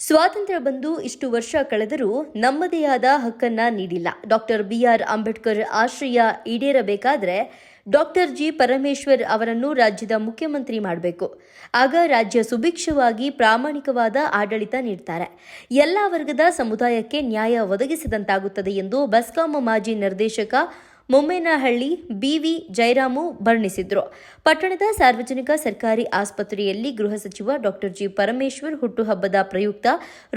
ಸ್ವಾತಂತ್ರ್ಯ ಬಂದು ಇಷ್ಟು ವರ್ಷ ಕಳೆದರೂ ನಮ್ಮದೇ ಆದ ಹಕ್ಕನ್ನ ನೀಡಿಲ್ಲ. ಡಾಕ್ಟರ್ ಬಿ ಆರ್ ಅಂಬೇಡ್ಕರ್ ಆಶ್ರಯ ಈಡೇರಬೇಕಾದ್ರೆ ಡಾಕ್ಟರ್ ಜಿ ಪರಮೇಶ್ವರ್ ಅವರನ್ನು ರಾಜ್ಯದ ಮುಖ್ಯಮಂತ್ರಿ ಮಾಡಬೇಕು. ಆಗ ರಾಜ್ಯ ಸುಭಿಕ್ಷವಾಗಿ ಪ್ರಾಮಾಣಿಕವಾದ ಆಡಳಿತ ನೀಡ್ತಾರೆ. ಎಲ್ಲ ವರ್ಗದ ಸಮುದಾಯಕ್ಕೆ ನ್ಯಾಯ ಒದಗಿಸಿದಂತಾಗುತ್ತದೆ ಎಂದು ಬೆಸ್ಕಾಂ ಮಾಜಿ ನಿರ್ದೇಶಕ ಮೊಮ್ಮೇನಹಳ್ಳಿ ಬಿವಿ ಜಯರಾಮು ಬಣ್ಣಿಸಿದ್ರು. ಪಟ್ಟಣದ ಸಾರ್ವಜನಿಕ ಸರ್ಕಾರಿ ಆಸ್ಪತ್ರೆಯಲ್ಲಿ ಗೃಹ ಸಚಿವ ಡಾಕ್ಟರ್ ಜಿ ಪರಮೇಶ್ವರ್ ಹುಟ್ಟುಹಬ್ಬದ ಪ್ರಯುಕ್ತ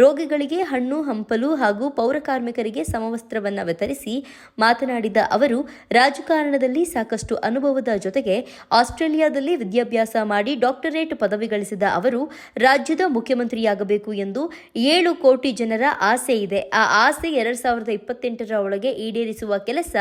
ರೋಗಿಗಳಿಗೆ ಹಣ್ಣು, ಹಂಪಲು ಹಾಗೂ ಪೌರ ಕಾರ್ಮಿಕರಿಗೆ ಸಮವಸ್ತ್ರವನ್ನು ವಿತರಿಸಿ ಮಾತನಾಡಿದ ಅವರು, ರಾಜಕಾರಣದಲ್ಲಿ ಸಾಕಷ್ಟು ಅನುಭವದ ಜೊತೆಗೆ ಆಸ್ಟ್ರೇಲಿಯಾದಲ್ಲಿ ವಿದ್ಯಾಭ್ಯಾಸ ಮಾಡಿ ಡಾಕ್ಟರೇಟ್ ಪದವಿ ಗಳಿಸಿದ ಅವರು, ರಾಜ್ಯದ ಮುಖ್ಯಮಂತ್ರಿಯಾಗಬೇಕು ಎಂದು ಏಳು ಕೋಟಿ ಜನರ ಆಸೆ ಇದೆ. ಆ ಆಸೆ ಎರಡ್ ಸಾವಿರದ ಇಪ್ಪತ್ತೆಂಟರ ಒಳಗೆ ಈಡೇರಿಸುವ ಕೆಲಸ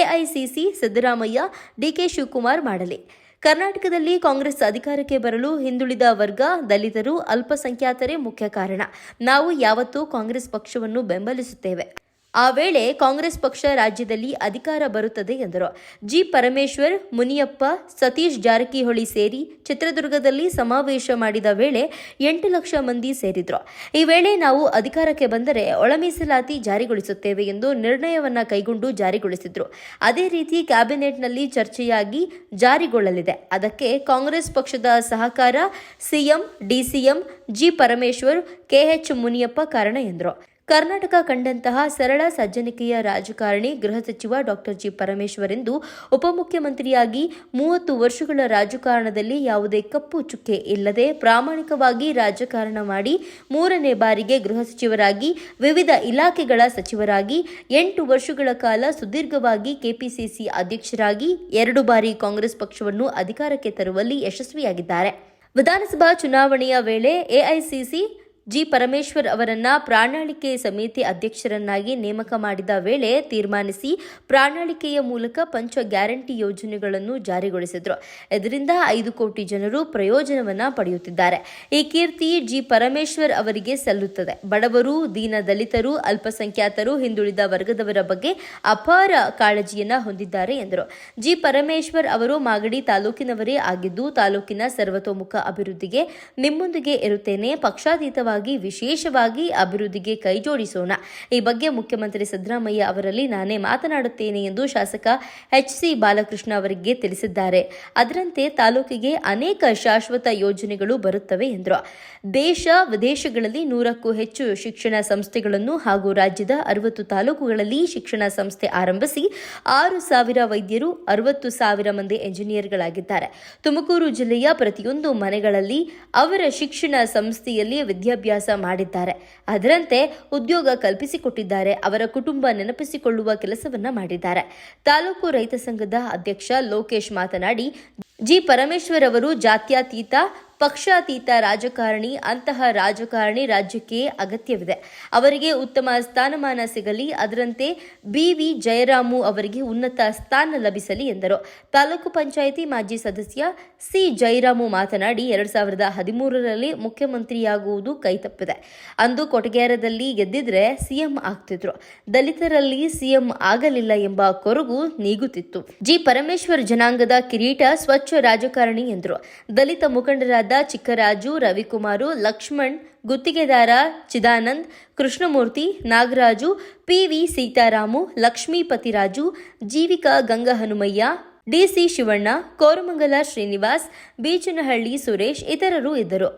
ಎಐಸಿಸಿ ಸಿದ್ದರಾಮಯ್ಯ ಡಿಕೆ ಶಿವಕುಮಾರ್ ಮಾಡಲಿ. ಕರ್ನಾಟಕದಲ್ಲಿ ಕಾಂಗ್ರೆಸ್ ಅಧಿಕಾರಕ್ಕೆ ಬರಲು ಹಿಂದುಳಿದ ವರ್ಗ, ದಲಿತರು ಅಲ್ಪಸಂಖ್ಯಾತರೇ ಮುಖ್ಯ ಕಾರಣ. ನಾವು ಯಾವತ್ತೂ ಕಾಂಗ್ರೆಸ್ ಪಕ್ಷವನ್ನು ಬೆಂಬಲಿಸುತ್ತೇವೆ. ಆ ವೇಳೆ ಕಾಂಗ್ರೆಸ್ ಪಕ್ಷ ರಾಜ್ಯದಲ್ಲಿ ಅಧಿಕಾರ ಬರುತ್ತದೆ ಎಂದರು. ಜಿ. ಪರಮೇಶ್ವರ್, ಮುನಿಯಪ್ಪ, ಸತೀಶ್ ಜಾರಕಿಹೊಳಿ ಸೇರಿ ಚಿತ್ರದುರ್ಗದಲ್ಲಿ ಸಮಾವೇಶ ಮಾಡಿದ ವೇಳೆ ಎಂಟು ಲಕ್ಷ ಮಂದಿ ಸೇರಿದ್ರು. ಈ ವೇಳೆ ನಾವು ಅಧಿಕಾರಕ್ಕೆ ಬಂದರೆ ಒಳ ಮೀಸಲಾತಿ ಜಾರಿಗೊಳಿಸುತ್ತೇವೆ ಎಂದು ನಿರ್ಣಯವನ್ನ ಕೈಗೊಂಡು ಜಾರಿಗೊಳಿಸಿದ್ರು. ಅದೇ ರೀತಿ ಕ್ಯಾಬಿನೆಟ್ನಲ್ಲಿ ಚರ್ಚೆಯಾಗಿ ಜಾರಿಗೊಳ್ಳಲಿದೆ. ಅದಕ್ಕೆ ಕಾಂಗ್ರೆಸ್ ಪಕ್ಷದ ಸಹಕಾರ, CM, DCM, G. Parameshwar KH Muniyappa ಕಾರಣ ಎಂದರು. ಕರ್ನಾಟಕ ಕಂಡಂತಹ ಸರಳ ಸಜ್ಜನಿಕೆಯ ರಾಜಕಾರಣಿ ಗೃಹ ಸಚಿವ ಡಾಕ್ಟರ್ ಜಿ ಪರಮೇಶ್ವರ್ ಎಂದು ಉಪಮುಖ್ಯಮಂತ್ರಿಯಾಗಿ ಮೂವತ್ತು ವರ್ಷಗಳ ರಾಜಕಾರಣದಲ್ಲಿ ಯಾವುದೇ ಕಪ್ಪು ಚುಕ್ಕೆ ಇಲ್ಲದೆ ಪ್ರಾಮಾಣಿಕವಾಗಿ ರಾಜಕಾರಣ ಮಾಡಿ ಮೂರನೇ ಬಾರಿಗೆ ಗೃಹ ಸಚಿವರಾಗಿ, ವಿವಿಧ ಇಲಾಖೆಗಳ ಸಚಿವರಾಗಿ, ಎಂಟು ವರ್ಷಗಳ ಕಾಲ ಸುದೀರ್ಘವಾಗಿ ಕೆಪಿಸಿಸಿ ಅಧ್ಯಕ್ಷರಾಗಿ, ಎರಡು ಬಾರಿ ಕಾಂಗ್ರೆಸ್ ಪಕ್ಷವನ್ನು ಅಧಿಕಾರಕ್ಕೆ ತರುವಲ್ಲಿ ಯಶಸ್ವಿಯಾಗಿದ್ದಾರೆ. ವಿಧಾನಸಭಾ ಚುನಾವಣೆಯ ವೇಳೆ ಎಐಸಿಸಿ ಜಿ ಪರಮೇಶ್ವರ್ ಅವರನ್ನ ಪ್ರಾಣಾಳಿಕೆ ಸಮಿತಿ ಅಧ್ಯಕ್ಷರನ್ನಾಗಿ ನೇಮಕ ಮಾಡಿದ ವೇಳೆ ತೀರ್ಮಾನಿಸಿ ಪ್ರಾಣಾಳಿಕೆಯ ಮೂಲಕ ಪಂಚ ಗ್ಯಾರಂಟಿ ಯೋಜನೆಗಳನ್ನು ಜಾರಿಗೊಳಿಸಿದ್ರು. ಇದರಿಂದ ಐದು ಕೋಟಿ ಜನರು ಪ್ರಯೋಜನವನ್ನ ಪಡೆಯುತ್ತಿದ್ದಾರೆ. ಈ ಕೀರ್ತಿ ಜಿ ಪರಮೇಶ್ವರ್ ಅವರಿಗೆ ಸಲ್ಲುತ್ತದೆ. ಬಡವರು, ದೀನ ದಲಿತರು, ಅಲ್ಪಸಂಖ್ಯಾತರು, ಹಿಂದುಳಿದ ವರ್ಗದವರ ಬಗ್ಗೆ ಅಪಾರ ಕಾಳಜಿಯನ್ನ ಹೊಂದಿದ್ದಾರೆ ಎಂದರು. ಜಿ ಪರಮೇಶ್ವರ್ ಅವರು ಮಾಗಡಿ ತಾಲೂಕಿನವರೇ ಆಗಿದ್ದು, ತಾಲೂಕಿನ ಸರ್ವತೋಮುಖ ಅಭಿವೃದ್ಧಿಗೆ ನಿಮ್ಮೊಂದಿಗೆ ಇರುತ್ತೇನೆ. ಪಕ್ಷಾತೀತವಾಗಿ ವಿಶೇಷವಾಗಿ ಅಭಿವೃದ್ಧಿಗೆ ಕೈಜೋಡಿಸೋಣ ಈ ಬಗ್ಗೆ ಮುಖ್ಯಮಂತ್ರಿ ಸಿದ್ದರಾಮಯ್ಯ ಅವರಲ್ಲಿ ನಾನೇ ಮಾತನಾಡುತ್ತೇನೆ ಎಂದು ಶಾಸಕ ಎಚ್ ಸಿ ಬಾಲಕೃಷ್ಣ ಅವರಿಗೆ ತಿಳಿಸಿದ್ದಾರೆ. ಅದರಂತೆ ತಾಲೂಕಿಗೆ ಅನೇಕ ಶಾಶ್ವತ ಯೋಜನೆಗಳು ಬರುತ್ತವೆ ಎಂದರು. ದೇಶ ವಿದೇಶಗಳಲ್ಲಿ ನೂರಕ್ಕೂ ಹೆಚ್ಚು ಶಿಕ್ಷಣ ಸಂಸ್ಥೆಗಳನ್ನು ಹಾಗೂ ರಾಜ್ಯದ ಅರವತ್ತು ತಾಲೂಕುಗಳಲ್ಲಿ ಶಿಕ್ಷಣ ಸಂಸ್ಥೆ ಆರಂಭಿಸಿ ಆರು ಸಾವಿರ ವೈದ್ಯರು, ಅರವತ್ತು ಸಾವಿರ ಮಂದಿ ಎಂಜಿನಿಯರ್ಗಳಾಗಿದ್ದಾರೆ. ತುಮಕೂರು ಜಿಲ್ಲೆಯ ಪ್ರತಿಯೊಂದು ಮನೆಗಳಲ್ಲಿ ಅವರ ಶಿಕ್ಷಣ ಸಂಸ್ಥೆಯಲ್ಲಿ ವಿದ್ಯಾಭ್ಯಾಸ ಮಾಡಿದ್ದಾರೆ. ಅದರಂತೆ ಉದ್ಯೋಗ ಕಲ್ಪಿಸಿಕೊಟ್ಟಿದ್ದಾರೆ. ಅವರ ಕುಟುಂಬ ನೆನಪಿಸಿಕೊಳ್ಳುವ ಕೆಲಸವನ್ನ ಮಾಡಿದ್ದಾರೆ. ತಾಲೂಕು ರೈತ ಸಂಘದ ಅಧ್ಯಕ್ಷ ಲೋಕೇಶ್ ಮಾತನಾಡಿ, ಜಿ ಪರಮೇಶ್ವರ್ ಅವರು ಜಾತ್ಯತೀತ ಪಕ್ಷಾತೀತ ರಾಜಕಾರಣಿ, ಅಂತಹ ರಾಜಕಾರಣಿ ರಾಜ್ಯಕ್ಕೆ ಅಗತ್ಯವಿದೆ. ಅವರಿಗೆ ಉತ್ತಮ ಸ್ಥಾನಮಾನ ಸಿಗಲಿ, ಅದರಂತೆ ಬಿವಿ ಜಯರಾಮು ಅವರಿಗೆ ಉನ್ನತ ಸ್ಥಾನ ಲಭಿಸಲಿ ಎಂದರು. ತಾಲೂಕು ಪಂಚಾಯಿತಿ ಮಾಜಿ ಸದಸ್ಯ ಸಿ. ಜಯರಾಮು ಮಾತನಾಡಿ, ಎರಡ್ ಸಾವಿರದ ಹದಿಮೂರರಲ್ಲಿ ಮುಖ್ಯಮಂತ್ರಿಯಾಗುವುದು ಕೈತಪ್ಪಿದೆ. ಅಂದು ಕೊಟಗೇರದಲ್ಲಿ ಗೆದ್ದಿದ್ರೆ ಸಿಎಂ ಆಗ್ತಿದ್ರು. ದಲಿತರಲ್ಲಿ ಸಿಎಂ ಆಗಲಿಲ್ಲ ಎಂಬ ಕೊರಗು ನೀಗುತ್ತಿತ್ತು. ಜಿ. ಪರಮೇಶ್ವರ್ ಜನಾಂಗದ ಕಿರೀಟ ಸ್ವಚ್ಛ ರಾಜಕಾರಣಿ ಎಂದರು. ದಲಿತ ಮುಖಂಡರಾದ ಚಿಕ್ಕರಾಜು, ರವಿಕುಮಾರು, ಲಕ್ಷ್ಮಣ್, ಗುತ್ತಿಗೆದಾರ ಚಿದಾನಂದ್, ಕೃಷ್ಣಮೂರ್ತಿ, ನಾಗರಾಜು, ಪಿವಿ ಸೀತಾರಾಮು ಲಕ್ಷ್ಮೀಪತಿರಾಜು ಜೀವಿಕಾ ಗಂಗಹನುಮಯ್ಯ, ಡಿಸಿ ಶಿವಣ್ಣ, ಕೋರಮಂಗಲ ಶ್ರೀನಿವಾಸ್, ಬೀಚನಹಳ್ಳಿ ಸುರೇಶ್ ಇತರರು ಇದ್ದರು.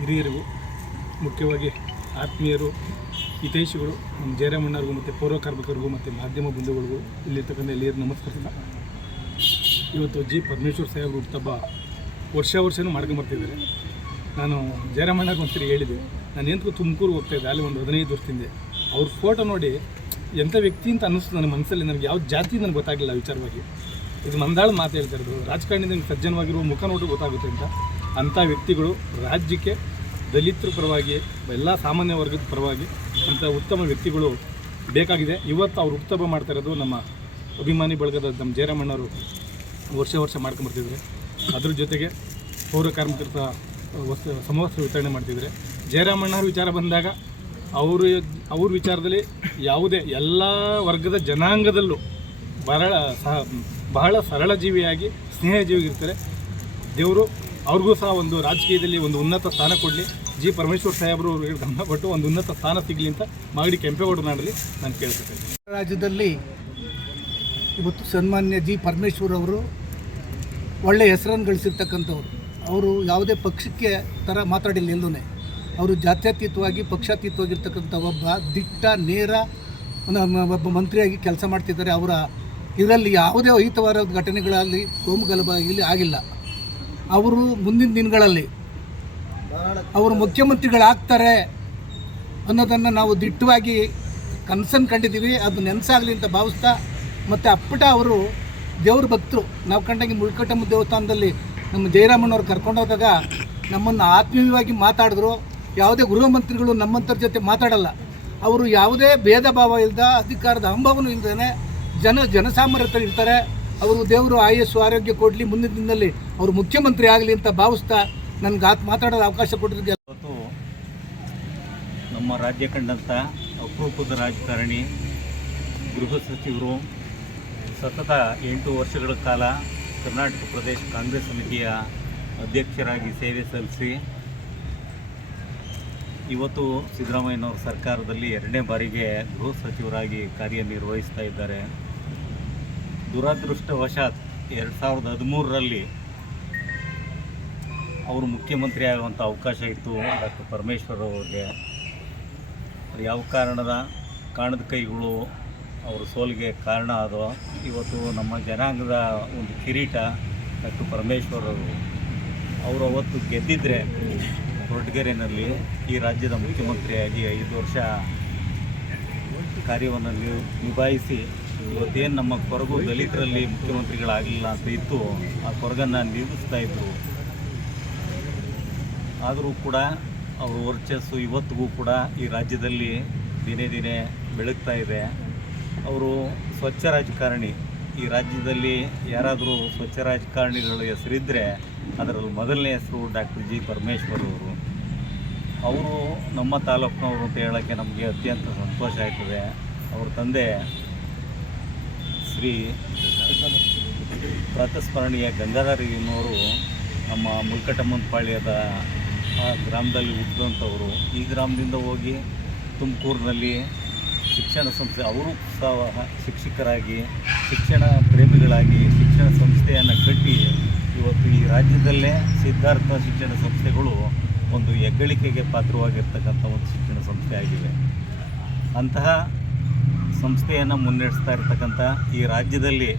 ಹಿರಿಯರಿಗೂ, ಮುಖ್ಯವಾಗಿ ಆತ್ಮೀಯರು, ಹಿತೈಷಿಗಳು, ನಮ್ಮ ಜಯರಾಮಣ್ಣರಿಗೂ ಮತ್ತು ಪೌರ ಕಾರ್ಮಿಕರಿಗೂ ಮತ್ತು ಮಾಧ್ಯಮ ಬಂಧುಗಳಿಗೂ ಇಲ್ಲಿರ್ತಕ್ಕಂಥ ಎಲ್ಲರಿಗೂ ನಮಸ್ಕರಿಸ್ತಾ ಇವತ್ತು ಜಿ. ಪರಮೇಶ್ವರ್ ಸಾಹೇಬ್ ಹುಟ್ಟುಹಬ್ಬ ವರ್ಷ ವರ್ಷನೂ ಮಾಡ್ಕೊಂಬರ್ತಿದ್ದಾರೆ ನಾನು ಜಯರಾಮಣ್ಣಗೆ ಒಂದ್ಸರಿ ಹೇಳಿದೆ, ನಾನು ಎಂತಕ್ಕೂ ತುಮಕೂರು ಹೋಗ್ತಾಯಿದ್ದೆ ಅಲ್ಲಿ ಒಂದು ಹದಿನೈದು ವರ್ಷದಿಂದ ಅವ್ರ ಫೋಟೋ ನೋಡಿ ಎಂಥ ವ್ಯಕ್ತಿ ಅಂತ ಅನ್ನಿಸ್ತು ನನ್ನ ಮನಸ್ಸಲ್ಲಿ ನನಗೆ ಯಾವ ಜಾತಿ ನನಗೆ ಗೊತ್ತಾಗಲಿಲ್ಲ ವಿಚಾರವಾಗಿ. ಇದು ಮಂದಾಳ ಮಾತು ಹೇಳ್ತಾ ಇರೋದು ರಾಜಕಾರಣದಿಂದ ಸಜ್ಜನವಾಗಿರುವ ಮುಖ ನೋಡಿ ಗೊತ್ತಾಗುತ್ತೆ ಅಂತ. ಅಂಥ ವ್ಯಕ್ತಿಗಳು ರಾಜ್ಯಕ್ಕೆ ದಲಿತರ ಪರವಾಗಿ, ಎಲ್ಲ ಸಾಮಾನ್ಯ ವರ್ಗದ ಪರವಾಗಿ ಅಂಥ ಉತ್ತಮ ವ್ಯಕ್ತಿಗಳು ಬೇಕಾಗಿದೆ. ಇವತ್ತು ಅವ್ರು ಉತ್ತಮ ಮಾಡ್ತಾ ಇರೋದು ನಮ್ಮ ಅಭಿಮಾನಿ ಬಳಗದ ನಮ್ಮ ಜಯರಾಮಣ್ಣವರು ವರ್ಷ ವರ್ಷ ಮಾಡ್ಕೊಂಬರ್ತಿದ್ದಾರೆ ಅದ್ರ ಜೊತೆಗೆ ಪೌರ ಕಾರ್ಮಿಕರ ವಸ್ತು, ಸಮವಸ್ತ್ರ ವಿತರಣೆ ಮಾಡ್ತಿದ್ದಾರೆ. ಜಯರಾಮಣ್ಣವ್ರ ವಿಚಾರ ಬಂದಾಗ ಅವರು, ಅವ್ರ ವಿಚಾರದಲ್ಲಿ ಯಾವುದೇ ಎಲ್ಲ ವರ್ಗದ ಜನಾಂಗದಲ್ಲೂ ಬಹಳ, ಸಹ, ಬಹಳ ಸರಳ ಜೀವಿಯಾಗಿ ಸ್ನೇಹ ಜೀವಿಗಿರ್ತಾರೆ ದೇವರು ಅವ್ರಿಗೂ ಸಹ ಒಂದು ರಾಜಕೀಯದಲ್ಲಿ ಒಂದು ಉನ್ನತ ಸ್ಥಾನ ಕೊಡಲಿ. ಜಿ ಪರಮೇಶ್ವರ್ ಸಾಹೇಬರು ಅವ್ರಿಗೆ ಗಮನ ಕೊಟ್ಟು ಒಂದು ಉನ್ನತ ಸ್ಥಾನ ಸಿಗಲಿ ಅಂತ ಮಾಗಡಿ ಕೆಂಪೇಗೌಡರ ನಾಡಲಿ ನಾನು ಕೇಳ್ಕೊತೇನೆ. ರಾಜ್ಯದಲ್ಲಿ ಇವತ್ತು ಸನ್ಮಾನ್ಯ ಜಿ ಪರಮೇಶ್ವರ್ ಅವರು ಒಳ್ಳೆಯ ಹೆಸರನ್ನು ಗಳಿಸಿರ್ತಕ್ಕಂಥವ್ರು. ಅವರು ಯಾವುದೇ ಪಕ್ಷಕ್ಕೆ ಥರ ಮಾತಾಡಿಲ್ಲ ಎಲ್ಲೂ ಅವರು ಜಾತ್ಯತೀತವಾಗಿ, ಪಕ್ಷಾತೀತವಾಗಿರ್ತಕ್ಕಂಥ ಒಬ್ಬ ದಿಟ್ಟ, ನೇರ ಒಬ್ಬ ಮಂತ್ರಿಯಾಗಿ ಕೆಲಸ ಮಾಡ್ತಿದ್ದಾರೆ. ಅವರ ಇದರಲ್ಲಿ ಯಾವುದೇ ಅಹಿತವಾದ ಘಟನೆಗಳಲ್ಲಿ ಕೋಮುಗಲಭ ಇಲ್ಲಿ ಆಗಿಲ್ಲ. ಅವರು ಮುಂದಿನ ದಿನಗಳಲ್ಲಿ ಅವರು ಮುಖ್ಯಮಂತ್ರಿಗಳಾಗ್ತಾರೆ ಅನ್ನೋದನ್ನು ನಾವು ದಿಟ್ಟವಾಗಿ ಕನಸನ್ನು ಕಂಡಿದ್ದೀವಿ. ಅದು ನೆನಸಾಗಲಿ ಅಂತ ಭಾವಿಸ್ತಾ, ಮತ್ತು ಅಪ್ಪಟ ಅವರು ದೇವ್ರ ಭಕ್ತರು. ನಾವು ಕಂಡಂಗೆ ಮುಳ್ಕಟ್ಟಮ್ಮ ದೇವಸ್ಥಾನದಲ್ಲಿ ನಮ್ಮ ಜಯರಾಮಣ್ಣವ್ರು ಕರ್ಕೊಂಡೋದಾಗ ನಮ್ಮನ್ನು ಆತ್ಮೀಯವಾಗಿ ಮಾತಾಡಿದ್ರು. ಯಾವುದೇ ಗೃಹ ಮಂತ್ರಿಗಳು ನಮ್ಮಂಥರ ಜೊತೆ ಮಾತಾಡಲ್ಲ. ಅವರು ಯಾವುದೇ ಭೇದ ಭಾವ ಇಲ್ಲದ ಅಧಿಕಾರದ ಅಹಂಭಾವನೂ ಇಲ್ಲದೇ ಜನ ಜನಸಾಮಾನ್ಯರು ಇರ್ತಾರೆ. ಅವರು ದೇವರು ಆಯಸ್ಸು ಆರೋಗ್ಯ ಕೊಡಲಿ, ಮುಂದಿನ ದಿನದಲ್ಲಿ ಅವರು ಮುಖ್ಯಮಂತ್ರಿ ಆಗಲಿ ಅಂತ ಭಾವಿಸ್ತಾ ನನಗೆ ಆತ್ ಮಾತಾಡೋದು ಅವಕಾಶ ಕೊಟ್ಟಿದ್ದಕ್ಕೆ. ಇವತ್ತು ನಮ್ಮ ರಾಜ್ಯ ಕಂಡಂಥ ಅಪರೂಪದ ರಾಜಕಾರಣಿ, ಗೃಹ ಸಚಿವರು ಸತತ ಎಂಟು ವರ್ಷಗಳ ಕಾಲ ಕರ್ನಾಟಕ ಪ್ರದೇಶ ಕಾಂಗ್ರೆಸ್ ಸಮಿತಿಯ ಅಧ್ಯಕ್ಷರಾಗಿ ಸೇವೆ ಸಲ್ಲಿಸಿ, ಇವತ್ತು ಸಿದ್ದರಾಮಯ್ಯನವರ ಸರ್ಕಾರದಲ್ಲಿ ಎರಡನೇ ಬಾರಿಗೆ ಗೃಹ ಸಚಿವರಾಗಿ ಕಾರ್ಯನಿರ್ವಹಿಸ್ತಾ ಇದ್ದಾರೆ. ದುರದೃಷ್ಟವಶಾತ್ ಎರಡು ಸಾವಿರದ ಹದಿಮೂರರಲ್ಲಿ ಅವರು ಮುಖ್ಯಮಂತ್ರಿ ಆಗುವಂಥ ಅವಕಾಶ ಇತ್ತು, ಡಾಕ್ಟರ್ ಪರಮೇಶ್ವರ್ ಅವ್ರಿಗೆ. ಯಾವ ಕಾರಣದ, ಕಾಣದ ಕೈಗಳು ಅವ್ರ ಸೋಲಿಗೆ ಕಾರಣ ಅದು ಇವತ್ತು ನಮ್ಮ ಜನಾಂಗದ ಒಂದು ಕಿರೀಟ ಡಾಕ್ಟರ್ ಪರಮೇಶ್ವರ್ ಅವರು. ಅವತ್ತು ಗೆದ್ದಿದ್ರೆ ಕೊರಟಗೆರೆಯಲ್ಲಿ ಈ ರಾಜ್ಯದ ಮುಖ್ಯಮಂತ್ರಿಯಾಗಿ ಐದು ವರ್ಷ ಕಾರ್ಯವನ್ನು ನಿಭಾಯಿಸಿ ಇವತ್ತೇನು ನಮ್ಮ ಕೊರಗು ದಲಿತರಲ್ಲಿ ಮುಖ್ಯಮಂತ್ರಿಗಳಾಗಲಿಲ್ಲ ಅಂತ ಇತ್ತು, ಆ ಕೊರಗನ್ನು ನೀಗಿಸ್ತಾ ಇದ್ದರು ಆದರೂ ಕೂಡ ಅವ್ರ ವರ್ಚಸ್ಸು ಇವತ್ತಿಗೂ ಕೂಡ ಈ ರಾಜ್ಯದಲ್ಲಿ ದಿನೇ ದಿನೇ ಬೆಳಗ್ತಾ ಇದೆ. ಅವರು ಸ್ವಚ್ಛ ರಾಜಕಾರಣಿ. ಈ ರಾಜ್ಯದಲ್ಲಿ ಯಾರಾದರೂ ಸ್ವಚ್ಛ ರಾಜಕಾರಣಿಗಳು ಹೆಸರಿದ್ದರೆ ಅದರಲ್ಲಿ ಮೊದಲನೇ ಹೆಸರು ಡಾಕ್ಟರ್ ಜಿ ಪರಮೇಶ್ವರ್ ಅವರು. ಅವರು ನಮ್ಮ ತಾಲೂಕಿನವರು ಅಂತ ಹೇಳೋಕ್ಕೆ ನಮಗೆ ಅತ್ಯಂತ ಸಂತೋಷ ಆಯ್ತದೆ ಅವ್ರ ತಂದೆ ಶ್ರೀ ಪ್ರಾತಸ್ಮರಣೀಯ ಗಂಗಾಧರಿನವರು ನಮ್ಮ ಮುಲ್ಕಟಮ್ಮನಪಾಳ್ಯದ ಆ ಗ್ರಾಮದಲ್ಲಿ ಹುಟ್ಟಿದಂಥವರು. ಈ ಗ್ರಾಮದಿಂದ ಹೋಗಿ ತುಮಕೂರಿನಲ್ಲಿ ಶಿಕ್ಷಣ ಸಂಸ್ಥೆ, ಅವರು ಸಹ ಶಿಕ್ಷಕರಾಗಿ, ಶಿಕ್ಷಣ ಪ್ರೇಮಿಗಳಾಗಿ ಶಿಕ್ಷಣ ಸಂಸ್ಥೆಯನ್ನು ಕಟ್ಟಿ ಇವತ್ತು ಈ ರಾಜ್ಯದಲ್ಲೇ ಸಿದ್ಧಾರ್ಥ ಶಿಕ್ಷಣ ಸಂಸ್ಥೆಗಳು ಒಂದು ಹೆಗ್ಗಳಿಕೆಗೆ ಪಾತ್ರವಾಗಿರ್ತಕ್ಕಂಥ ಒಂದು ಶಿಕ್ಷಣ ಸಂಸ್ಥೆ ಆಗಿವೆ. ಅಂತಹ ಸಂಸ್ಥೆಯನ್ನು ಮುನ್ನಡೆಸ್ತಾ ಇರ್ತಕ್ಕಂಥ ಈ ರಾಜ್ಯದಲ್ಲಿ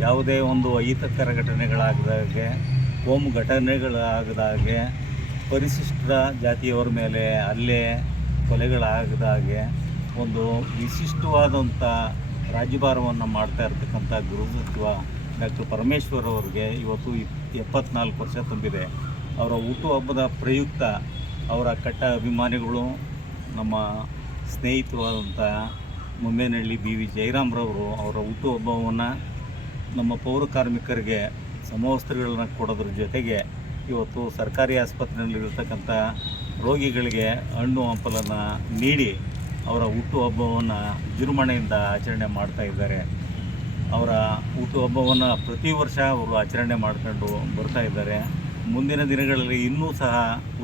ಯಾವುದೇ ಒಂದು ಅಹಿತಕರ ಘಟನೆಗಳಾಗದಾಗೆ, ಕೋಮು ಘಟನೆಗಳಾಗದಾಗೆ, ಪರಿಶಿಷ್ಟ ಜಾತಿಯವರ ಮೇಲೆ ಹಲ್ಲೆ ಕೊಲೆಗಳಾಗದಾಗೆ ಒಂದು ವಿಶಿಷ್ಟವಾದಂಥ ರಾಜ್ಯಭಾರವನ್ನು ಮಾಡ್ತಾ ಇರ್ತಕ್ಕಂಥ ಗೃಹ ಸಚಿವ ಡಾಕ್ಟರ್ ಪರಮೇಶ್ವರ್ ಅವರಿಗೆ ಇವತ್ತು ಎಪ್ಪತ್ನಾಲ್ಕು ವರ್ಷ ತುಂಬಿದೆ. ಅವರ ಹುಟ್ಟುಹಬ್ಬದ ಪ್ರಯುಕ್ತ ಅವರ ಕಟ್ಟ ಅಭಿಮಾನಿಗಳು, ನಮ್ಮ ಸ್ನೇಹಿತರು ಆದಂಥ ಮುಮ್ಮೇನಹಳ್ಳಿ ಬಿ ವಿ ಜಯರಾಮ್ರವರು ಅವರ ಹುಟ್ಟುಹಬ್ಬವನ್ನು ನಮ್ಮ ಪೌರ ಕಾರ್ಮಿಕರಿಗೆ ಸಮವಸ್ತ್ರಗಳನ್ನ ಕೊಡೋದ್ರ ಜೊತೆಗೆ ಇವತ್ತು ಸರ್ಕಾರಿ ಆಸ್ಪತ್ರೆಯಲ್ಲಿರ್ತಕ್ಕಂಥ ರೋಗಿಗಳಿಗೆ ಹಣ್ಣು ಹಂಪಲನ್ನು ನೀಡಿ ಅವರ ಹುಟ್ಟುಹಬ್ಬವನ್ನು ವಿಜೃಂಭಣೆಯಿಂದ ಆಚರಣೆ ಮಾಡ್ತಾ ಇದ್ದಾರೆ. ಅವರ ಹುಟ್ಟುಹಬ್ಬವನ್ನು ಪ್ರತಿ ವರ್ಷ ಅವರು ಆಚರಣೆ ಮಾಡ್ಕೊಂಡು ಬರ್ತಾ ಇದ್ದಾರೆ. ಮುಂದಿನ ದಿನಗಳಲ್ಲಿ ಇನ್ನೂ ಸಹ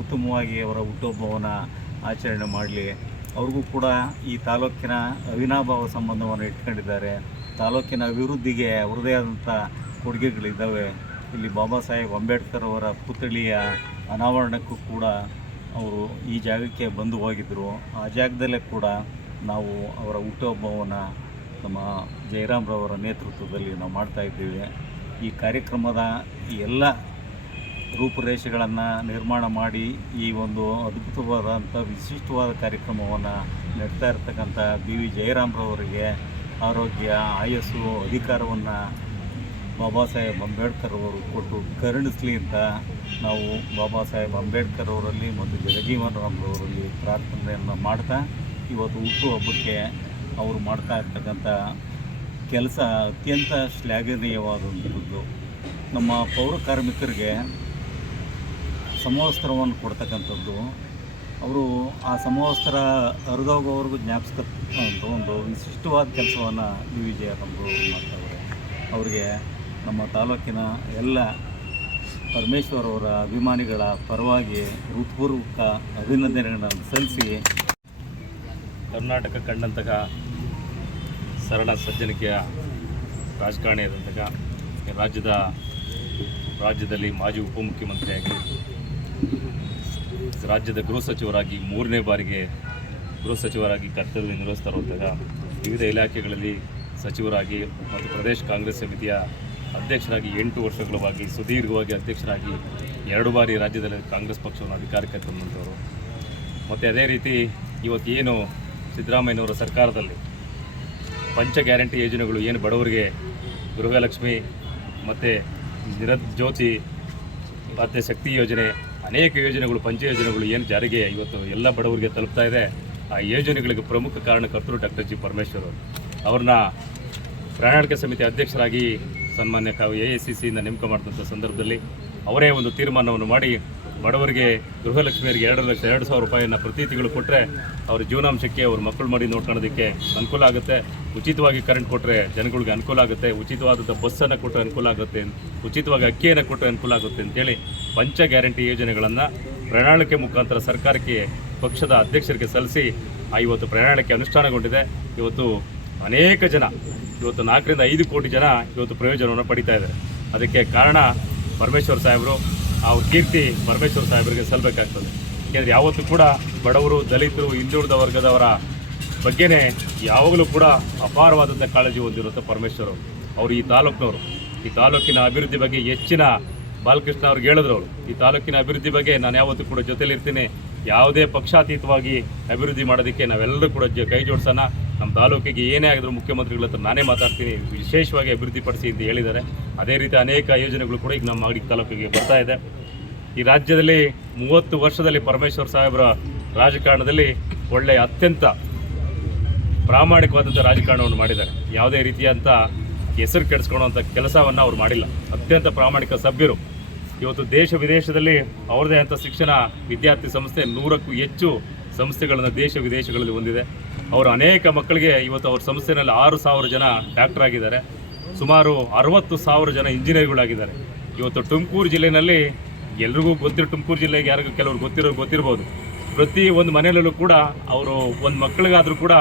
ಉತ್ತಮವಾಗಿ ಅವರ ಹುಟ್ಟುಹಬ್ಬವನ್ನು ಆಚರಣೆ ಮಾಡಲಿ. ಅವ್ರಿಗೂ ಕೂಡ ಈ ತಾಲೂಕಿನ ಅವಿನಾಭಾವ ಸಂಬಂಧವನ್ನು ಇಟ್ಕೊಂಡಿದ್ದಾರೆ. ತಾಲೂಕಿನ ಅಭಿವೃದ್ಧಿಗೆ ಅವರದೇ ಆದಂಥ ಕೊಡುಗೆಗಳಿದ್ದಾವೆ. ಇಲ್ಲಿ ಬಾಬಾ ಸಾಹೇಬ್ ಅಂಬೇಡ್ಕರ್ ಅವರ ಪುತ್ಥಳಿಯ ಅನಾವರಣಕ್ಕೂ ಕೂಡ ಅವರು ಈ ಜಾಗಕ್ಕೆ ಬಂದು ಹೋಗಿದ್ದರು ಆ ಜಾಗದಲ್ಲೇ ಕೂಡ ನಾವು ಅವರ ಹುಟ್ಟುಹಬ್ಬವನ್ನು ನಮ್ಮ ಜಯರಾಮ್ರವರ ನೇತೃತ್ವದಲ್ಲಿ ನಾವು ಮಾಡ್ತಾ ಇದ್ದೀವಿ. ಈ ಕಾರ್ಯಕ್ರಮದ ಎಲ್ಲ ರೂಪುರೇಷೆಗಳನ್ನು ನಿರ್ಮಾಣ ಮಾಡಿ ಈ ಒಂದು ಅದ್ಭುತವಾದಂಥ, ವಿಶಿಷ್ಟವಾದ ಕಾರ್ಯಕ್ರಮವನ್ನು ಇರ್ತಕ್ಕಂಥ ಬಿ ವಿ ಜಯರಾಮ್ರವರಿಗೆ ಆರೋಗ್ಯ, ಆಯಸ್ಸು, ಅಧಿಕಾರವನ್ನು ಬಾಬಾ ಸಾಹೇಬ್ ಅಂಬೇಡ್ಕರ್ ಅವರು ಕೊಟ್ಟು ಕರುಣಿಸಲಿ ಅಂತ ನಾವು ಬಾಬಾ ಸಾಹೇಬ್ ಅಂಬೇಡ್ಕರ್ ಅವರಲ್ಲಿ ಮತ್ತು ಜಗಜೀವನ್ ರಾಮ್ರವರಲ್ಲಿ ಪ್ರಾರ್ಥನೆಯನ್ನು ಮಾಡ್ತಾ ಇವತ್ತು ಹುಟ್ಟುಹಬ್ಬಕ್ಕೆ ಅವರು ಮಾಡ್ತಾ ಇರ್ತಕ್ಕಂಥ ಕೆಲಸ ಅತ್ಯಂತ ಶ್ಲಾಘನೀಯವಾದಂಥದ್ದು. ನಮ್ಮ ಪೌರ ಕಾರ್ಮಿಕರಿಗೆ ಸಮವಸ್ತ್ರವನ್ನು ಕೊಡ್ತಕ್ಕಂಥದ್ದು. ಅವರು ಆ ಸಮವಸ್ತ್ರ ಹರಿದೋಗೋವರೆಗೂ ಜ್ಞಾಪಿಸ್ತಕ್ಕಂಥ ಒಂದು ವಿಶಿಷ್ಟವಾದ ಕೆಲಸವನ್ನು ಡಿ ವಿ ಜಯರಾಮ್ರು ಮಾಡ್ತಾವ್ರೆ ಅವರಿಗೆ ನಮ್ಮ ತಾಲೂಕಿನ ಎಲ್ಲ ಪರಮೇಶ್ವರ್ ಅವರ ಅಭಿಮಾನಿಗಳ ಪರವಾಗಿ ಹೃತ್ಪೂರ್ವಕ ಅಭಿನಂದನೆಗಳನ್ನು ಸಲ್ಲಿಸಿ ಕರ್ನಾಟಕ ಕಂಡಂತಹ ಸರಳ ಸಜ್ಜನಿಕೆಯ ರಾಜಕಾರಣಿಯಾದಂತಹ ರಾಜ್ಯದ ರಾಜ್ಯದಲ್ಲಿ ಮಾಜಿ ಉಪಮುಖ್ಯಮಂತ್ರಿಯಾಗಿ ರಾಜ್ಯದ ಗೃಹ ಸಚಿವರಾಗಿ ಮೂರನೇ ಬಾರಿಗೆ ಗೃಹ ಸಚಿವರಾಗಿ ಕರ್ತವ್ಯ ನಿರ್ವಹಿಸ್ತಾ ಇರುವಂತಹ ವಿವಿಧ ಇಲಾಖೆಗಳಲ್ಲಿ ಸಚಿವರಾಗಿ ಮತ್ತು ಪ್ರದೇಶ ಕಾಂಗ್ರೆಸ್ ಸಮಿತಿಯ ಅಧ್ಯಕ್ಷರಾಗಿ ಎಂಟು ವರ್ಷಗಳವಾಗಿ, ಸುದೀರ್ಘವಾಗಿ ಅಧ್ಯಕ್ಷರಾಗಿ ಎರಡು ಬಾರಿ ರಾಜ್ಯದಲ್ಲಿ ಕಾಂಗ್ರೆಸ್ ಪಕ್ಷವನ್ನು ಅಧಿಕಾರಕ್ಕೆ ತಂದಂಥವರು. ಮತ್ತು ಅದೇ ರೀತಿ ಇವತ್ತು ಏನು ಸಿದ್ದರಾಮಯ್ಯನವರ ಸರ್ಕಾರದಲ್ಲಿ ಪಂಚ ಗ್ಯಾರಂಟಿ ಯೋಜನೆಗಳು ಏನು ಬಡವರಿಗೆ ಗೃಹಲಕ್ಷ್ಮಿ ಮತ್ತು ನಿರಜ್ಯೋತಿ ಮತ್ತು ಶಕ್ತಿ ಯೋಜನೆ, ಅನೇಕ ಯೋಜನೆಗಳು, ಪಂಚ ಯೋಜನೆಗಳು ಏನು ಜಾರಿಗೆ ಇವತ್ತು ಎಲ್ಲ ಬಡವರಿಗೆ ತಲುಪ್ತಾ ಇದೆ. ಆ ಯೋಜನೆಗಳಿಗೆ ಪ್ರಮುಖ ಕಾರಣಕರ್ತರು ಡಾಕ್ಟರ್ ಜಿ ಪರಮೇಶ್ವರ್ ಅವರು. ಅವ್ರನ್ನ ಪ್ರಣಾಳಿಕೆ ಸಮಿತಿ ಅಧ್ಯಕ್ಷರಾಗಿ ಸನ್ಮಾನ್ಯ ಕಾವು ಎ ಎಸ್ ಸಿ ಸಿಯಿಂದ ನೇಮಕ ಮಾಡಿದಂಥ ಸಂದರ್ಭದಲ್ಲಿ ಅವರೇ ಒಂದು ತೀರ್ಮಾನವನ್ನು ಮಾಡಿ ಬಡವರಿಗೆ ಗೃಹಲಕ್ಷ್ಮಿಯರಿಗೆ ಎರಡು ಲಕ್ಷ ಎರಡು ಸಾವಿರ ರೂಪಾಯಿನ ಪ್ರತಿ ತಿಂಗಳು ಕೊಟ್ಟರೆ ಅವ್ರ ಜೀವನಾಂಶಕ್ಕೆ ಅವ್ರ ಮಕ್ಕಳು ಮಾಡಿ ನೋಡ್ಕೊಳ್ಳೋದಕ್ಕೆ ಅನುಕೂಲ ಆಗುತ್ತೆ. ಉಚಿತವಾಗಿ ಕರೆಂಟ್ ಕೊಟ್ಟರೆ ಜನಗಳಿಗೆ ಅನುಕೂಲ ಆಗುತ್ತೆ. ಉಚಿತವಾದಂಥ ಬಸ್ಸನ್ನು ಕೊಟ್ಟರೆ ಅನುಕೂಲ ಆಗುತ್ತೆ. ಉಚಿತವಾಗಿ ಅಕ್ಕಿಯನ್ನು ಕೊಟ್ಟರೆ ಅನುಕೂಲ ಆಗುತ್ತೆ ಅಂತೇಳಿ ಪಂಚ ಗ್ಯಾರಂಟಿ ಯೋಜನೆಗಳನ್ನು ಪ್ರಣಾಳಿಕೆ ಮುಖಾಂತರ ಸರ್ಕಾರಕ್ಕೆ, ಪಕ್ಷದ ಅಧ್ಯಕ್ಷರಿಗೆ ಸಲ್ಲಿಸಿ ಆ ಇವತ್ತು ಪ್ರಣಾಳಿಕೆ ಅನುಷ್ಠಾನಗೊಂಡಿದೆ. ಇವತ್ತು ಅನೇಕ ಜನ, ಇವತ್ತು ನಾಲ್ಕರಿಂದ ಐದು ಕೋಟಿ ಜನ ಇವತ್ತು ಪ್ರಯೋಜನವನ್ನು ಪಡಿತಾ ಇದ್ದಾರೆ. ಅದಕ್ಕೆ ಕಾರಣ ಪರಮೇಶ್ವರ್ ಸಾಹೇಬರು ಅವ್ರ ಕೀರ್ತಿ ಪರಮೇಶ್ವರ್ ಸಾಹೇಬರಿಗೆ ಸಲ್ಲಬೇಕಾಗ್ತದೆ ಏಕೆಂದರೆ ಯಾವತ್ತೂ ಕೂಡ ಬಡವರು, ದಲಿತರು, ಹಿಂದುಳಿದ ವರ್ಗದವರ ಬಗ್ಗೆನೇ ಯಾವಾಗಲೂ ಕೂಡ ಅಪಾರವಾದಂಥ ಕಾಳಜಿ ಹೊಂದಿರುವಂಥ ಪರಮೇಶ್ವರ್ ಅವರು ಈ ತಾಲೂಕಿನವರು. ಈ ತಾಲೂಕಿನ ಅಭಿವೃದ್ಧಿ ಬಗ್ಗೆ ಹೆಚ್ಚಿನ ಬಾಲಕೃಷ್ಣ ಅವ್ರಿಗೆ ಹೇಳಿದ್ರು ಅವರು. ಈ ತಾಲೂಕಿನ ಅಭಿವೃದ್ಧಿ ಬಗ್ಗೆ ನಾನು ಯಾವತ್ತೂ ಕೂಡ ಜೊತೆಲಿರ್ತೀನಿ. ಯಾವುದೇ ಪಕ್ಷಾತೀತವಾಗಿ ಅಭಿವೃದ್ಧಿ ಮಾಡೋದಕ್ಕೆ ನಾವೆಲ್ಲರೂ ಕೂಡ ಜ ಕೈ ಜೋಡಿಸೋಣ. ನಮ್ಮ ತಾಲೂಕಿಗೆ ಏನೇ ಆಗಿದ್ರು ಮುಖ್ಯಮಂತ್ರಿಗಳ ಹತ್ರ ನಾನೇ ಮಾತಾಡ್ತೀನಿ, ವಿಶೇಷವಾಗಿ ಅಭಿವೃದ್ಧಿಪಡಿಸಿ ಅಂತ ಹೇಳಿದ್ದಾರೆ. ಅದೇ ರೀತಿ ಅನೇಕ ಯೋಜನೆಗಳು ಕೂಡ ಈಗ ನಮ್ಮ ಮಾಗಡಿ ತಾಲೂಕಿಗೆ ಬರ್ತಾ ಇದೆ. ಈ ರಾಜ್ಯದಲ್ಲಿ ಮೂವತ್ತು ವರ್ಷದಲ್ಲಿ ಪರಮೇಶ್ವರ್ ಸಾಹೇಬರ ರಾಜಕಾರಣದಲ್ಲಿ ಒಳ್ಳೆಯ ಅತ್ಯಂತ ಪ್ರಾಮಾಣಿಕವಾದಂಥ ರಾಜಕಾರಣವನ್ನು ಮಾಡಿದ್ದಾರೆ. ಯಾವುದೇ ರೀತಿಯಂಥ ಹೆಸರು ಕೆಡಿಸ್ಕೊಳ್ಳುವಂಥ ಕೆಲಸವನ್ನು ಅವ್ರು ಮಾಡಿಲ್ಲ. ಅತ್ಯಂತ ಪ್ರಾಮಾಣಿಕ ಸಭ್ಯರು. ಇವತ್ತು ದೇಶ ವಿದೇಶದಲ್ಲಿ ಅವ್ರದ್ದೇ ಅಂಥ ಶಿಕ್ಷಣ ವಿದ್ಯಾರ್ಥಿ ಸಂಸ್ಥೆ ನೂರಕ್ಕೂ ಹೆಚ್ಚು ಸಂಸ್ಥೆಗಳನ್ನು ದೇಶ ವಿದೇಶಗಳಲ್ಲಿ ಹೊಂದಿದೆ. ಅವರು ಅನೇಕ ಮಕ್ಕಳಿಗೆ ಇವತ್ತು ಅವ್ರ ಸಂಸ್ಥೆಯಲ್ಲಿ ಆರು ಸಾವಿರ ಜನ ಡಾಕ್ಟರ್ ಆಗಿದ್ದಾರೆ. ಸುಮಾರು ಅರವತ್ತು ಸಾವಿರ ಜನ ಇಂಜಿನಿಯರ್ಗಳಾಗಿದ್ದಾರೆ. ಇವತ್ತು ತುಮಕೂರು ಜಿಲ್ಲೆಯಲ್ಲಿ ಎಲ್ರಿಗೂ ಗೊತ್ತಿರೋ ತುಮಕೂರು ಜಿಲ್ಲೆಗೆ ಯಾರಿಗೂ ಕೆಲವ್ರು ಗೊತ್ತಿರೋ ಗೊತ್ತಿರ್ಬೋದು. ಪ್ರತಿ ಒಂದು ಮನೆಯಲ್ಲೂ ಕೂಡ ಅವರು ಒಂದು ಮಕ್ಕಳಿಗಾದರೂ ಕೂಡ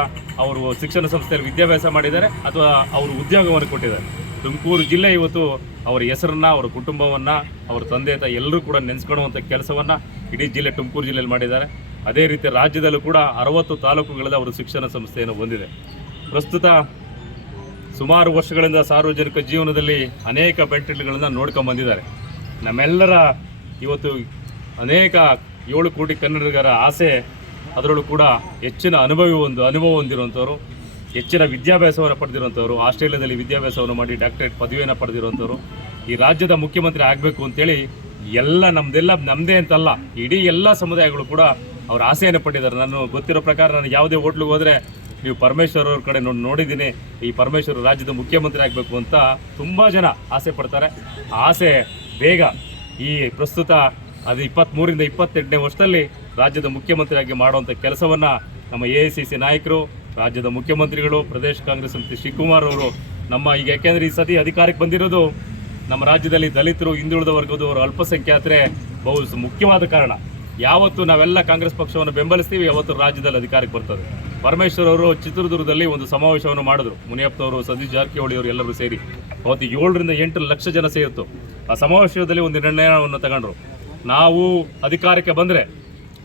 ಅವರು ಶಿಕ್ಷಣ ಸಂಸ್ಥೆಯಲ್ಲಿ ವಿದ್ಯಾಭ್ಯಾಸ ಮಾಡಿದ್ದಾರೆ ಅಥವಾ ಅವರು ಉದ್ಯೋಗವನ್ನು ಕೊಟ್ಟಿದ್ದಾರೆ. ತುಮಕೂರು ಜಿಲ್ಲೆ ಇವತ್ತು ಅವರ ಹೆಸರನ್ನ, ಅವರ ಕುಟುಂಬವನ್ನು, ಅವರ ತಂದೆ, ತಾಯಿ ಎಲ್ಲರೂ ಕೂಡ ನೆನೆಸ್ಕೊಳ್ಳುವಂಥ ಕೆಲಸವನ್ನು ಇಡೀ ಜಿಲ್ಲೆ ತುಮಕೂರು ಜಿಲ್ಲೆಯಲ್ಲಿ ಮಾಡಿದ್ದಾರೆ. ಅದೇ ರೀತಿ ರಾಜ್ಯದಲ್ಲೂ ಕೂಡ ಅರವತ್ತು ತಾಲೂಕುಗಳಲ್ಲಿ ಅವರು ಶಿಕ್ಷಣ ಸಂಸ್ಥೆಯನ್ನು ಹೊಂದಿದೆ. ಪ್ರಸ್ತುತ ಸುಮಾರು ವರ್ಷಗಳಿಂದ ಸಾರ್ವಜನಿಕ ಜೀವನದಲ್ಲಿ ಅನೇಕ ಬೆಂಟಲ್ಗಳನ್ನು ನೋಡ್ಕೊಂಡು ಬಂದಿದ್ದಾರೆ. ನಮ್ಮೆಲ್ಲರ ಇವತ್ತು ಅನೇಕ ಏಳು ಕೋಟಿ ಕನ್ನಡಿಗರ ಆಸೆ, ಅದರಲ್ಲೂ ಕೂಡ ಹೆಚ್ಚಿನ ಅನುಭವಿ ಒಂದು ಅನುಭವ ಹೊಂದಿರುವಂಥವ್ರು, ಹೆಚ್ಚಿನ ವಿದ್ಯಾಭ್ಯಾಸವನ್ನು ಪಡೆದಿರುವಂಥವ್ರು, ಆಸ್ಟ್ರೇಲಿಯಾದಲ್ಲಿ ವಿದ್ಯಾಭ್ಯಾಸವನ್ನು ಮಾಡಿ ಡಾಕ್ಟರೇಟ್ ಪದವಿಯನ್ನು ಪಡೆದಿರುವಂಥವ್ರು, ಈ ರಾಜ್ಯದ ಮುಖ್ಯಮಂತ್ರಿ ಆಗಬೇಕು ಅಂತೇಳಿ ಎಲ್ಲ ನಮ್ಮದೆಲ್ಲ ನಮ್ಮದೇ ಅಂತಲ್ಲ, ಇಡೀ ಎಲ್ಲ ಸಮುದಾಯಗಳು ಕೂಡ ಅವ್ರ ಆಸೆಯನ್ನು ಪಟ್ಟಿದ್ದಾರೆ ನಾನು ಗೊತ್ತಿರೋ ಪ್ರಕಾರ ನಾನು ಯಾವುದೇ ಹೋಟ್ಲಿಗೆ ಹೋದರೆ ನೀವು ಪರಮೇಶ್ವರ್ ಅವ್ರ ಕಡೆ ನೋಡಿ ನೋಡಿದ್ದೀನಿ. ಈ ಪರಮೇಶ್ವರ್ ರಾಜ್ಯದ ಮುಖ್ಯಮಂತ್ರಿ ಆಗಬೇಕು ಅಂತ ತುಂಬ ಜನ ಆಸೆ ಪಡ್ತಾರೆ. ಆಸೆ ಬೇಗ ಈ ಪ್ರಸ್ತುತ ಅದು ಇಪ್ಪತ್ತ್ಮೂರಿಂದ ಇಪ್ಪತ್ತೆಂಟನೇ ವರ್ಷದಲ್ಲಿ ರಾಜ್ಯದ ಮುಖ್ಯಮಂತ್ರಿಯಾಗಿ ಮಾಡುವಂಥ ಕೆಲಸವನ್ನು ನಮ್ಮ ಎ ಐ ಸಿ ಸಿ ನಾಯಕರು, ರಾಜ್ಯದ ಮುಖ್ಯಮಂತ್ರಿಗಳು, ಪ್ರದೇಶ ಕಾಂಗ್ರೆಸ್ ಮತ್ತು ಶಿವಕುಮಾರ್ ಅವರು ನಮ್ಮ ಈಗ ಯಾಕೆಂದರೆ ಈ ಸತಿ ಅಧಿಕಾರಕ್ಕೆ ಬಂದಿರೋದು ನಮ್ಮ ರಾಜ್ಯದಲ್ಲಿ ದಲಿತರು ಹಿಂದುಳಿದ ವರ್ಗದವರು ಅಲ್ಪಸಂಖ್ಯಾತರೇ ಬಹು ಮುಖ್ಯವಾದ ಕಾರಣ. ಯಾವತ್ತು ನಾವೆಲ್ಲ ಕಾಂಗ್ರೆಸ್ ಪಕ್ಷವನ್ನು ಬೆಂಬಲಿಸ್ತೀವಿ, ಯಾವತ್ತು ರಾಜ್ಯದಲ್ಲಿ ಅಧಿಕಾರಕ್ಕೆ ಬರ್ತದೆ. ಪರಮೇಶ್ವರ್ ಅವರು ಚಿತ್ರದುರ್ಗದಲ್ಲಿ ಒಂದು ಸಮಾವೇಶವನ್ನು ಮಾಡಿದ್ರು. ಮುನಿಯಪ್ಪನವರು, ಸತೀಶ್ ಜಾರಕಿಹೊಳಿ ಅವರು ಎಲ್ಲರೂ ಸೇರಿ. ಅವತ್ತು ಏಳರಿಂದ ಎಂಟು ಲಕ್ಷ ಜನ ಸೇರಿತ್ತು. ಆ ಸಮಾವೇಶದಲ್ಲಿ ಒಂದು ನಿರ್ಣಯವನ್ನು ತಗೊಂಡ್ರು. ನಾವು ಅಧಿಕಾರಕ್ಕೆ ಬಂದರೆ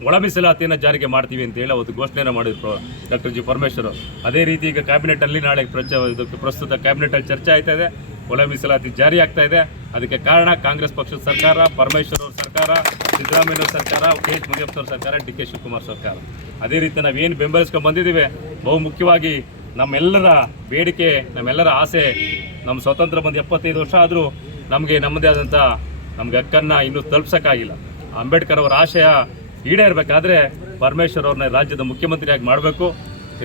ಒಳ ಮೀಸಲಾತಿಯನ್ನು ಜಾರಿಗೆ ಮಾಡ್ತೀವಿ ಅಂತ ಹೇಳಿ ಅವತ್ತು ಘೋಷಣೆಯನ್ನು ಮಾಡಿದ್ರು ಡಾಕ್ಟರ್ ಜಿ. ಪರಮೇಶ್ವರ್ ಅದೇ ರೀತಿ ಈಗ ಕ್ಯಾಬಿನೆಟಲ್ಲಿ ನಾಳೆ ಪ್ರಚ ಇದಕ್ಕೆ ಪ್ರಸ್ತುತ ಕ್ಯಾಬಿನೆಟಲ್ಲಿ ಚರ್ಚೆ ಆಯ್ತಾ ಇದೆ. ಒಳ ಮೀಸಲಾತಿ ಜಾರಿ ಆಗ್ತಾ ಇದೆ. ಅದಕ್ಕೆ ಕಾರಣ ಕಾಂಗ್ರೆಸ್ ಪಕ್ಷದ ಸರ್ಕಾರ ಪರಮೇಶ್ವರ್ ಅವ್ರ ಸರ್ಕಾರ ಸಿದ್ದರಾಮಯ್ಯ ಸರ್ಕಾರ, ಕೆ ಎಚ್ ಮುನಿಯಪ್ಪನವ್ರ ಸರ್ಕಾರ, ಡಿ ಕೆ ಶಿವಕುಮಾರ್ ಸರ್ಕಾರ. ಅದೇ ರೀತಿ ನಾವೇನು ಬೆಂಬಲಿಸ್ಕೊಂಡು ಬಂದಿದ್ದೀವಿ ಬಹು ಮುಖ್ಯವಾಗಿ ನಮ್ಮೆಲ್ಲರ ಬೇಡಿಕೆ, ನಮ್ಮೆಲ್ಲರ ಆಸೆ ನಮ್ಮ ಸ್ವತಂತ್ರ ಬಂದು ಎಪ್ಪತ್ತೈದು ವರ್ಷ ಆದರೂ ನಮಗೆ ನಮ್ಮದೇ ಆದಂಥ ನಮಗೆ ಹಕ್ಕನ್ನು ಇನ್ನೂ ತಲುಪ್ಸೋಕ್ಕಾಗಿಲ್ಲ. ಅಂಬೇಡ್ಕರ್ ಅವರ ಆಶಯ ಈಡೇರಬೇಕಾದ್ರೆ ಪರಮೇಶ್ವರ್ ಅವ್ರನ್ನ ರಾಜ್ಯದ ಮುಖ್ಯಮಂತ್ರಿಯಾಗಿ ಮಾಡಬೇಕು.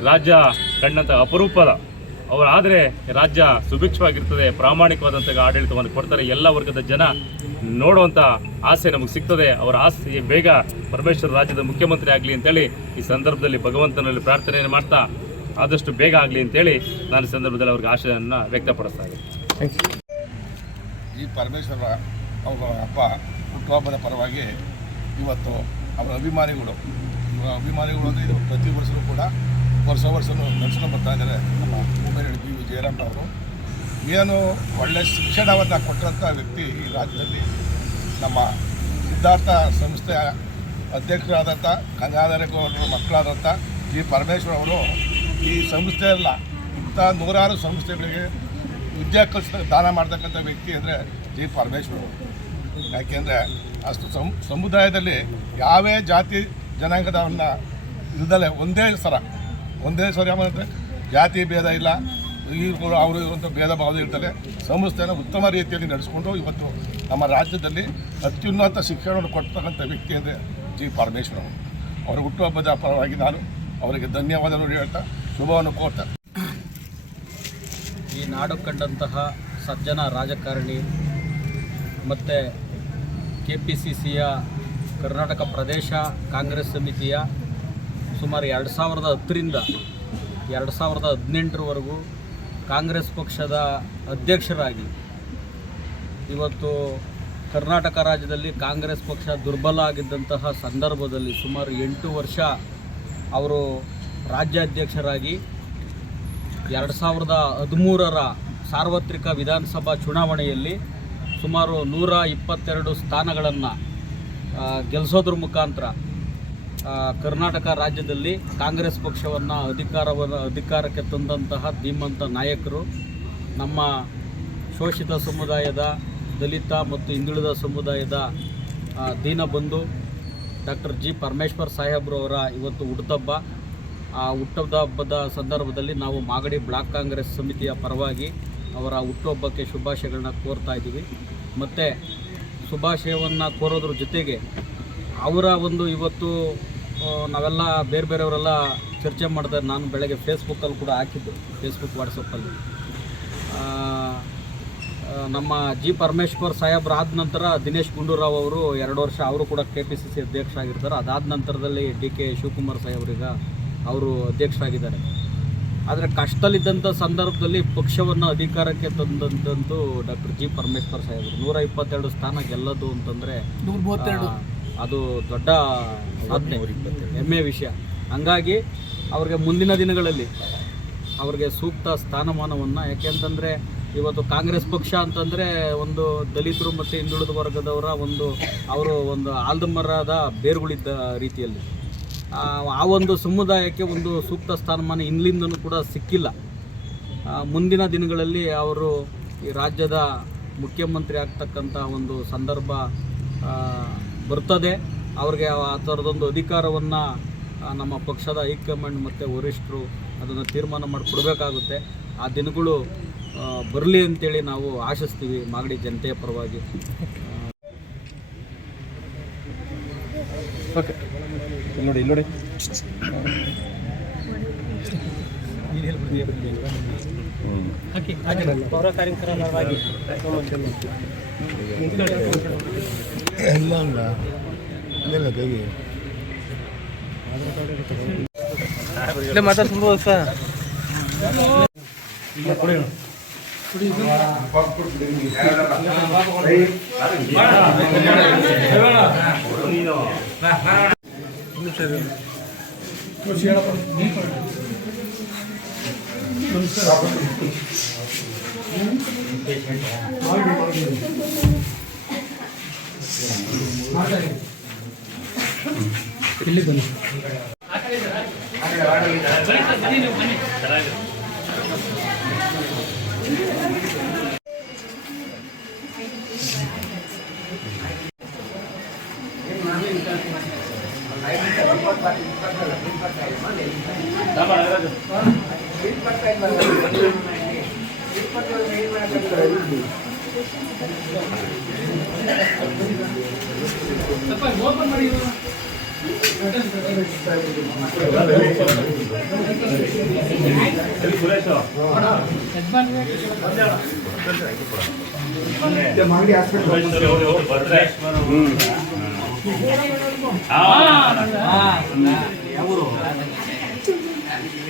ರಾಜ್ಯ ಕಂಡಂಥ ಅಪರೂಪದ ಅವರಾದರೆ ರಾಜ್ಯ ಸುಭಿಕ್ಷವಾಗಿರ್ತದೆ ಪ್ರಾಮಾಣಿಕವಾದಂಥ ಆಡಳಿತವನ್ನು ಕೊಡ್ತಾರೆ ಎಲ್ಲ ವರ್ಗದ ಜನ ನೋಡುವಂಥ ಆಸೆ ನಮಗೆ ಸಿಗ್ತದೆ. ಅವರ ಆಸೆ ಬೇಗ ಪರಮೇಶ್ವರ ರಾಜ್ಯದ ಮುಖ್ಯಮಂತ್ರಿ ಆಗಲಿ ಅಂತೇಳಿ ಈ ಸಂದರ್ಭದಲ್ಲಿ ಭಗವಂತನಲ್ಲಿ ಪ್ರಾರ್ಥನೆಯನ್ನು ಮಾಡ್ತಾ ಆದಷ್ಟು ಬೇಗ ಆಗಲಿ ಅಂತೇಳಿ ನಾನು ಈ ಸಂದರ್ಭದಲ್ಲಿ ಅವ್ರಿಗೆ ಆಶೆಯನ್ನು ವ್ಯಕ್ತಪಡಿಸ್ತಾ ಇದ್ದೀನಿ. ಈ ಪರಮೇಶ್ವರ ಅವರ ಹಬ್ಬ ಹುಟ್ಟುಹಬ್ಬದ ಪರವಾಗಿ ಇವತ್ತು ಅವರ ಅಭಿಮಾನಿಗಳು ಅಭಿಮಾನಿಗಳು ಅಂದರೆ ಇದು ಪ್ರತಿ ವರ್ಷವೂ ಕೂಡ ವರ್ಷ ವರ್ಷವೂ ನಡೆಸ್ಕೊಂಡು ಬರ್ತಾ ಇದ್ದಾರೆ ನಮ್ಮ ಭೂಮೇರಿ ಬಿ ವಿ ಜಯರಾಮ್ರವರು ಏನು ಒಳ್ಳೆಯ ಶಿಕ್ಷಣವನ್ನು ಕೊಟ್ಟಂಥ ವ್ಯಕ್ತಿ ಈ ರಾಜ್ಯದಲ್ಲಿ ನಮ್ಮ ಸಿದ್ಧಾರ್ಥ ಸಂಸ್ಥೆಯ ಅಧ್ಯಕ್ಷರಾದಂಥ ಗಂಗಾಧರೇಗೌಡರ ಮಕ್ಕಳಾದಂಥ ಜಿ ಪರಮೇಶ್ವರ್ ಅವರು ಈ ಸಂಸ್ಥೆಯಲ್ಲ ಇಂಥ ನೂರಾರು ಸಂಸ್ಥೆಗಳಿಗೆ ವಿದ್ಯಾಕಲಿಸ ದಾನ ಮಾಡ್ತಕ್ಕಂಥ ವ್ಯಕ್ತಿ ಅಂದರೆ ಜಿ ಪರಮೇಶ್ವರ್ ಅವರು. ಯಾಕೆಂದರೆ ಅಷ್ಟು ಸಮುದಾಯದಲ್ಲಿ ಯಾವೇ ಜಾತಿ ಜನಾಂಗದವನ್ನ ಇಲ್ದಲೆ ಒಂದೇ ಸರ ಒಂದೇ ಸರ ಅಂದರೆ ಜಾತಿ ಭೇದ ಇಲ್ಲ. ಇವರು ಅವರು ಇರುವಂಥ ಭೇದ ಭಾವ ಇರ್ತಾರೆ ಸಂಸ್ಥೆಯನ್ನು ಉತ್ತಮ ರೀತಿಯಲ್ಲಿ ನಡೆಸ್ಕೊಂಡು ಇವತ್ತು ನಮ್ಮ ರಾಜ್ಯದಲ್ಲಿ ಅತ್ಯುನ್ನತ ಶಿಕ್ಷಣವನ್ನು ಕೊಡ್ತಕ್ಕಂಥ ವ್ಯಕ್ತಿ ಅಂದರೆ ಜಿ ಪರಮೇಶ್ವರ್ ಅವರು. ಅವರ ಹುಟ್ಟುಹಬ್ಬದ ಪರವಾಗಿ ನಾನು ಅವರಿಗೆ ಧನ್ಯವಾದಗಳು ಹೇಳ್ತಾ ಶುಭವನ್ನು ಕೋರ್ತಾ. ಈ ನಾಡು ಕಂಡಂತಹ ಸಜ್ಜನ ರಾಜಕಾರಣಿ ಮತ್ತು ಕೆ ಪಿ ಸಿ ಸಿಯ ಕರ್ನಾಟಕ ಪ್ರದೇಶ ಕಾಂಗ್ರೆಸ್ ಸಮಿತಿಯ ಸುಮಾರು ಎರಡು ಸಾವಿರದ ಹತ್ತರಿಂದ ಎರಡು ಸಾವಿರದ ಹದಿನೆಂಟರವರೆಗೂ ಕಾಂಗ್ರೆಸ್ ಪಕ್ಷದ ಅಧ್ಯಕ್ಷರಾಗಿ ಇವತ್ತು ಕರ್ನಾಟಕ ರಾಜ್ಯದಲ್ಲಿ ಕಾಂಗ್ರೆಸ್ ಪಕ್ಷ ದುರ್ಬಲ ಆಗಿದ್ದಂತಹ ಸಂದರ್ಭದಲ್ಲಿ ಸುಮಾರು ಎಂಟು ವರ್ಷ ಅವರು ರಾಜ್ಯಾಧ್ಯಕ್ಷರಾಗಿ ಎರಡು ಸಾವಿರದ ಹದಿಮೂರರ ಸಾರ್ವತ್ರಿಕ ವಿಧಾನಸಭಾ ಚುನಾವಣೆಯಲ್ಲಿ ಸುಮಾರು ನೂರ ಇಪ್ಪತ್ತೆರಡು ಸ್ಥಾನಗಳನ್ನು ಗೆಲ್ಲಿಸೋದ್ರ ಮುಖಾಂತರ ಕರ್ನಾಟಕ ರಾಜ್ಯದಲ್ಲಿ ಕಾಂಗ್ರೆಸ್ ಪಕ್ಷವನ್ನು ಅಧಿಕಾರವನ್ನು, ಅಧಿಕಾರಕ್ಕೆ ತಂದಂತಹ ಧೀಮಂತ ನಾಯಕರು, ನಮ್ಮ ಶೋಷಿತ ಸಮುದಾಯದ ದಲಿತ ಮತ್ತು ಹಿಂದುಳಿದ ಸಮುದಾಯದ ದೀನ ದೀನಬಂಧು ಡಾಕ್ಟರ್ ಜಿ ಪರಮೇಶ್ವರ್ ಸಾಹೇಬ್ರು ಅವರ ಇವತ್ತು ಹುಟ್ಟುಹಬ್ಬ. ಆ ಹುಟ್ಟದ ಹಬ್ಬದ ಸಂದರ್ಭದಲ್ಲಿ ನಾವು ಮಾಗಡಿ ಬ್ಲಾಕ್ ಕಾಂಗ್ರೆಸ್ ಸಮಿತಿಯ ಪರವಾಗಿ ಅವರ ಹುಟ್ಟುಹಬ್ಬಕ್ಕೆ ಶುಭಾಶಯಗಳನ್ನ ಕೋರ್ತಾ ಇದ್ದೀವಿ. ಮತ್ತು ಶುಭಾಶಯವನ್ನು ಕೋರೋದ್ರ ಜೊತೆಗೆ ಅವರ ಒಂದು ಇವತ್ತು ನಾವೆಲ್ಲ ಬೇರೆ ಬೇರೆಯವರೆಲ್ಲ ಚರ್ಚೆ ಮಾಡ್ತಾರೆ ನಾನು ಬೆಳಗ್ಗೆ ಫೇಸ್ಬುಕ್ಕಲ್ಲಿ ಕೂಡ ಹಾಕಿದ್ದು. ಫೇಸ್ಬುಕ್ ವಾಟ್ಸಪ್ಪಲ್ಲಿ ನಮ್ಮ ಜಿ ಪರಮೇಶ್ವರ್ ಸಾಹೇಬ್ರು ಆದ ನಂತರ ದಿನೇಶ್ ಗುಂಡೂರಾವ್ ಅವರು ಎರಡು ವರ್ಷ ಅವರು ಕೂಡ ಕೆ ಪಿ ಸಿ ಸಿ ಅಧ್ಯಕ್ಷರಾಗಿರ್ತಾರೆ. ಅದಾದ ನಂತರದಲ್ಲಿ ಡಿ ಕೆ ಶಿವಕುಮಾರ್ ಸಾಹೇಬ್ರೀಗ ಅವರು ಅಧ್ಯಕ್ಷರಾಗಿದ್ದಾರೆ. ಆದರೆ ಕಷ್ಟದಲ್ಲಿದ್ದಂಥ ಸಂದರ್ಭದಲ್ಲಿ ಪಕ್ಷವನ್ನು ಅಧಿಕಾರಕ್ಕೆ ತಂದಂಥದ್ದು ಡಾಕ್ಟರ್ ಜಿ ಪರಮೇಶ್ವರ್ ಸಾಹೇಬ್ರು. ನೂರ ಇಪ್ಪತ್ತೆರಡು ಸ್ಥಾನ ಗೆಲ್ಲದು ಅಂತಂದರೆ ನೂರ ಮೂವತ್ತೆರಡು. ಅದು ದೊಡ್ಡ ಸಾಧನೆ ಹೆಮ್ಮೆಯ ವಿಷಯ. ಹಂಗಾಗಿ ಅವ್ರಿಗೆ ಮುಂದಿನ ದಿನಗಳಲ್ಲಿ ಅವ್ರಿಗೆ ಸೂಕ್ತ ಸ್ಥಾನಮಾನವನ್ನು, ಯಾಕೆಂತಂದರೆ ಇವತ್ತು ಕಾಂಗ್ರೆಸ್ ಪಕ್ಷ ಅಂತಂದರೆ ಒಂದು ದಲಿತರು ಮತ್ತು ಹಿಂದುಳಿದ ವರ್ಗದವರ ಒಂದು, ಅವರು ಒಂದು ಆಲ್ದಮರದ ಬೇರುಗಳಿದ್ದ ರೀತಿಯಲ್ಲಿ. ಆ ಒಂದು ಸಮುದಾಯಕ್ಕೆ ಒಂದು ಸೂಕ್ತ ಸ್ಥಾನಮಾನ ಇಲ್ಲಿಂದನೂ ಕೂಡ ಸಿಕ್ಕಿಲ್ಲ. ಮುಂದಿನ ದಿನಗಳಲ್ಲಿ ಅವರು ಈ ರಾಜ್ಯದ ಮುಖ್ಯಮಂತ್ರಿ ಆಗ್ತಕ್ಕಂಥ ಒಂದು ಸಂದರ್ಭ ಬರ್ತದೆ. ಅವ್ರಿಗೆ ಆ ಥರದೊಂದು ಅಧಿಕಾರವನ್ನು ನಮ್ಮ ಪಕ್ಷದ ಹೈಕಮಾಂಡ್ ಮತ್ತು ವರಿಷ್ಠರು ಅದನ್ನು ತೀರ್ಮಾನ ಮಾಡಿ ಕೊಡಬೇಕಾಗುತ್ತೆ ಆ ದಿನಗಳು ಬರಲಿ ಅಂತೇಳಿ ನಾವು ಆಶಿಸ್ತೀವಿ ಮಾಗಡಿ ಜನತೆಯ ಪರವಾಗಿ. ನೋಡಿ ನೋಡಿ. Es longa. Mira lo que. Le matas un bolsa. ಇಲ್ಲಿ ಬನ್ನಿ ಬರ್ತಾ ಇಲ್ಲ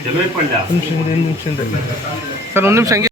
ಜಲವೇಪಳ್ಳ ಸರ್ ಒಂದು ನಿಮಿಷ ಹಂಗೆ